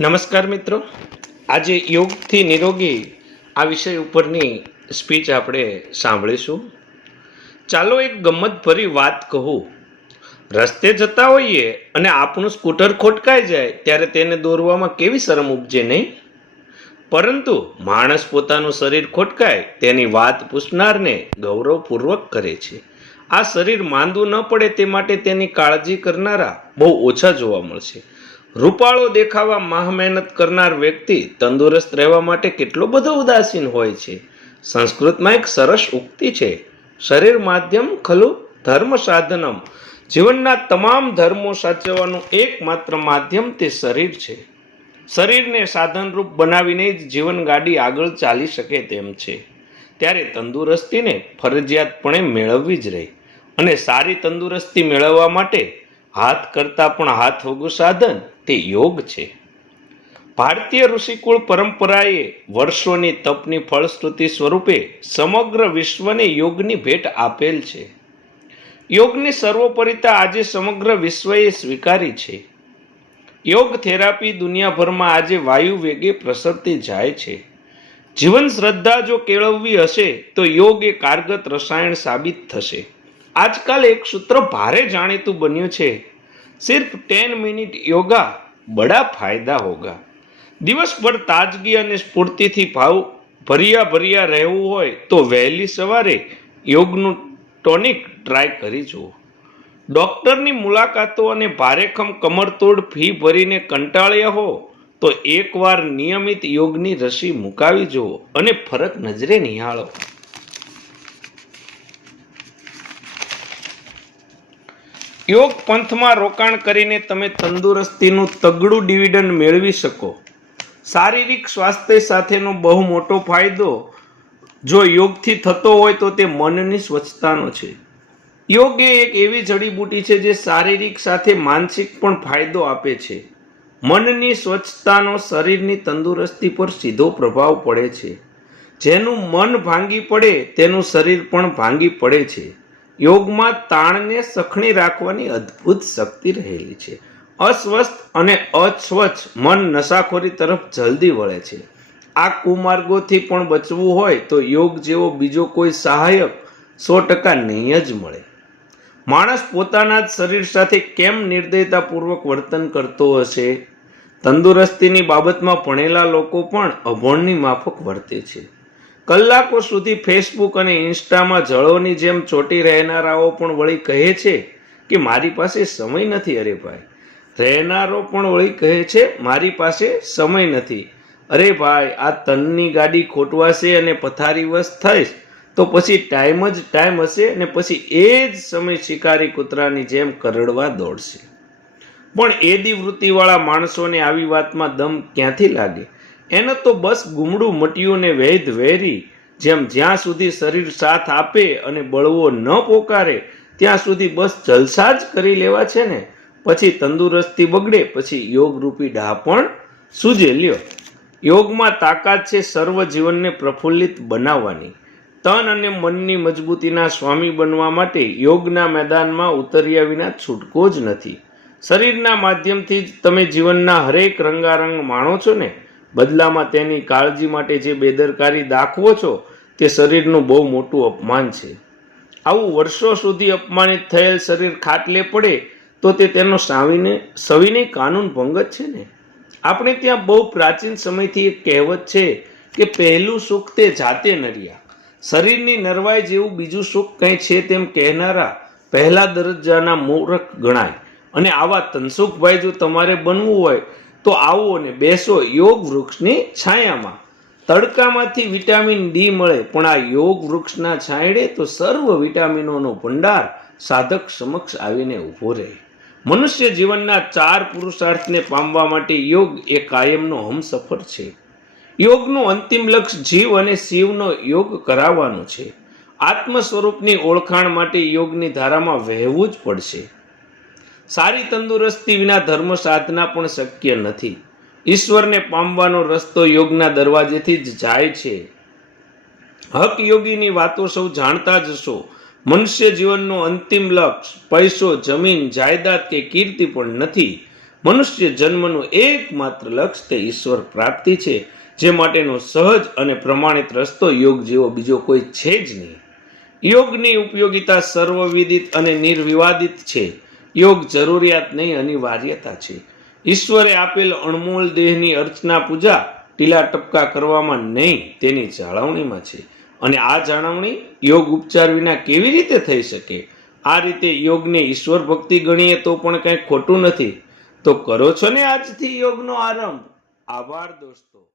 નમસ્કાર મિત્રો. આજે યોગથી નિરોગી આ વિષય ઉપરની સ્પીચ આપણે સાંભળીશું. ચાલો એક ગમતભરી વાત કહું. રસ્તે જતા હોઈએ અને આપણું સ્કૂટર ખોટકાઈ જાય ત્યારે તેને દોરવામાં કેવી શરમ ઉપજે નહીં? પરંતુ માણસ પોતાનું શરીર ખોટકાય તેની વાત પૂછનારને ગૌરવપૂર્વક કરે છે. આ શરીર માંદું ન પડે તે માટે તેની કાળજી કરનારા બહુ ઓછા જોવા મળશે. રૂપાળો દેખાવા મહા મહેનત કરનાર વ્યક્તિ તંદુરસ્ત રહેવા માટે કેટલો બધો ઉદાસીન હોય છે. સંસ્કૃતમાં એક સરસ ઉક્તિ છે. શરીર માધ્યમ ખલુ ધર્મ સાધનમ. જીવનના તમામ ધર્મો સાચવવાનું એકમાત્ર માધ્યમ તે શરીર છે. શરીરને સાધનરૂપ બનાવીને જ જીવન ગાડી આગળ ચાલી શકે તેમ છે. ત્યારે તંદુરસ્તીને ફરજિયાતપણે મેળવવી જ રહી. અને સારી તંદુરસ્તી મેળવવા માટે હાથ કરતાં પણ હાથ વગું સાધન તે યોગ છે. ભારતીય ઋષિકુળ પરંપરાએ વર્ષોની તપની ફળશ્રુતિ સ્વરૂપે સમગ્ર વિશ્વને યોગની ભેટ આપેલ છે. યોગની સર્વોપરિતા આજે સમગ્ર વિશ્વએ સ્વીકારી છે. યોગ થેરાપી દુનિયાભરમાં આજે વાયુ વેગે પ્રસરતી જાય છે. જીવન શ્રદ્ધા જો કેળવવી હશે, તો યોગ એ કારગત રસાયણ સાબિત થશે. આજકાલ એક સૂત્ર ભારે જાણીતું બન્યું છે સિર્ફ ટેન મિનિટ યોગા બડા ફાયદા હોગા દિવસભર તાજગી અને સ્ફૂર્તિથી ભાવ ભર્યા ભર્યા રહેવું હોય તો વહેલી સવારે યોગનું ટોનિક ટ્રાય કરી જુઓ ડૉક્ટરની મુલાકાતો અને ભારેખમ કમરતોડ ફી ભરીને કંટાળ્યા હો તો એકવાર નિયમિત યોગની રસી મુકાવી જુઓ અને ફરક નજરે નિહાળો યોગ પંથમાં રોકાણ કરીને તમે તંદુરસ્તીનું તગડું ડિવિડન્ડ મેળવી શકો. શારીરિક સ્વાસ્થ્ય સાથેનો બહુ મોટો ફાયદો જો યોગથી થતો હોય તો તે મનની સ્વચ્છતાનો છે. યોગ એ એક એવી જડીબૂટી છે જે શારીરિક સાથે માનસિક પણ ફાયદો આપે છે. મનની સ્વચ્છતાનો શરીરની તંદુરસ્તી પર સીધો પ્રભાવ પડે છે. જેનું મન ભાંગી પડે તેનું શરીર પણ ભાંગી પડે છે. યોગમાં તાણને સખણી રાખવાની અદ્ભુત શક્તિ રહેલી છે. અસ્વસ્થ અને અસ્વચ્છ મન નશાખોરી તરફ જલ્દી વળે છે. આ કુમાર્ગોથી પણ બચવું હોય તો યોગ જેવો બીજો કોઈ સહાયક સો ટકા નહીં જ મળે. માણસ પોતાના જ શરીર સાથે કેમ નિર્દયતાપૂર્વક વર્તન કરતો હશે? તંદુરસ્તીની બાબતમાં ભણેલા લોકો પણ અભણની માફક વર્તે છે. કલાકો સુધી ફેસબુક અને ઇન્સ્ટામાં જળોની જેમ ચોટી રહેનારાઓ પણ વળી કહે છે કે મારી પાસે સમય નથી, અરે ભાઈ. રહેનારો પણ વળી કહે છે, મારી પાસે સમય નથી. અરે ભાઈ, આ તનની ગાડી ખોટવાશે અને પથારીવશ થઈશ, તો પછી ટાઈમ જ ટાઈમ હશે અને પછી એ જ સમય શિકારી કૂતરાની જેમ કરડવા દોડશે. પણ એ દિવૃત્તિવાળા માણસોને આવી વાતમાં દમ ક્યાંથી લાગે? એને તો બસ ગુમડું મટ્યું ને વૈધ વેરી, જેમ જ્યાં સુધી શરીર સાથ આપે અને બળવો ન પોકારે, ત્યાં સુધી બસ જલસા જ કરી લેવા છે ને. પછી તંદુરસ્તી બગડે, પછી યોગરૂપી ડાહ પણ સૂજે. લ્યો, યોગમાં તાકાત છે સર્વ જીવનને પ્રફુલ્લિત બનાવવાની. તન અને મનની મજબૂતીના સ્વામી બનવા માટે યોગના મેદાનમાં ઉતર્યા વિના છૂટકો જ નથી. શરીરના માધ્યમથી જ તમે જીવનના હરેક રંગારંગ માણો છો ને. બદલામાં તેની કાળજી માટે જે બેદરકારી દાખવો છો, તે શરીરનું બહુ મોટું અપમાન છે. આવું વર્ષો સુધી અપમાનિત થયેલ શરીર ખાટલે પડે, તો તે તેનો સાવીને સવિનય કાનૂન ભંગ છે ને? આપણે ત્યાં બહુ પ્રાચીન સમયથી એક કહેવત છે કે પહેલું સુખ તે જાતે નર્યા. શરીરની નરવાઈ જેવું બીજું સુખ કંઈ છે તેમ કહેનારા પહેલા દરજ્જાના મૂર્ખ ગણાય. અને આવા તનસુખભાઈ જો તમારે બનવું હોય તો આવો અને બેસો યોગ વૃક્ષની છાયામાં. તડકામાંથી વિટામિન ડી મળે, પણ આ યોગ વૃક્ષના છાંયડે તો સર્વ વિટામિનોનો ભંડાર સાધક સમક્ષ આવીને ઊભો રહે. મનુષ્ય જીવનના ચાર પુરુષાર્થને પામવા માટે યોગ એ કાયમનો હમસફર છે. યોગનું અંતિમ લક્ષ્ય જીવ અને શિવનો યોગ કરાવવાનો છે. આત્મ સ્વરૂપની ઓળખાણ માટે યોગની ધારામાં વહેવું જ પડશે. સારી તંદુરસ્તી વિના ધર્મ સાધના પણ શક્ય નથી. ઈશ્વરને પામવાનો રસ્તો યોગના દરવાજેથી જ જાય છે. હક યોગીની વાતો સૌ જાણતા જ હશો. મનુષ્ય જીવનનો અંતિમ લક્ષ્ય, પૈસો, જમીન, જાયદાદ કે કીર્તિ પણ નથી. મનુષ્ય જન્મનું એકમાત્ર લક્ષ્ય તે ઈશ્વર પ્રાપ્તિ છે, જે માટેનો સહજ અને પ્રમાણિત રસ્તો યોગ જેવો બીજો કોઈ છે જ નહીં. યોગની ઉપયોગિતા સર્વવિદિત અને નિર્વિવાદિત છે. યોગ જરૂરિયાત નહીં, અનિવાર્યતા છે. ઈશ્વરે આપેલ અણમોલ દેહની અર્ચના પૂજા ટીલા ટપકા કરવામાં નહીં, તેની જાળવણીમાં છે. અને આ જાળવણી યોગ ઉપચાર વિના કેવી રીતે થઈ શકે? આ રીતે યોગને ઈશ્વર ભક્તિ ગણીએ તો પણ કંઈ ખોટું નથી. તો કરો છો ને આજથી યોગનો આરંભ. આભાર દોસ્તો.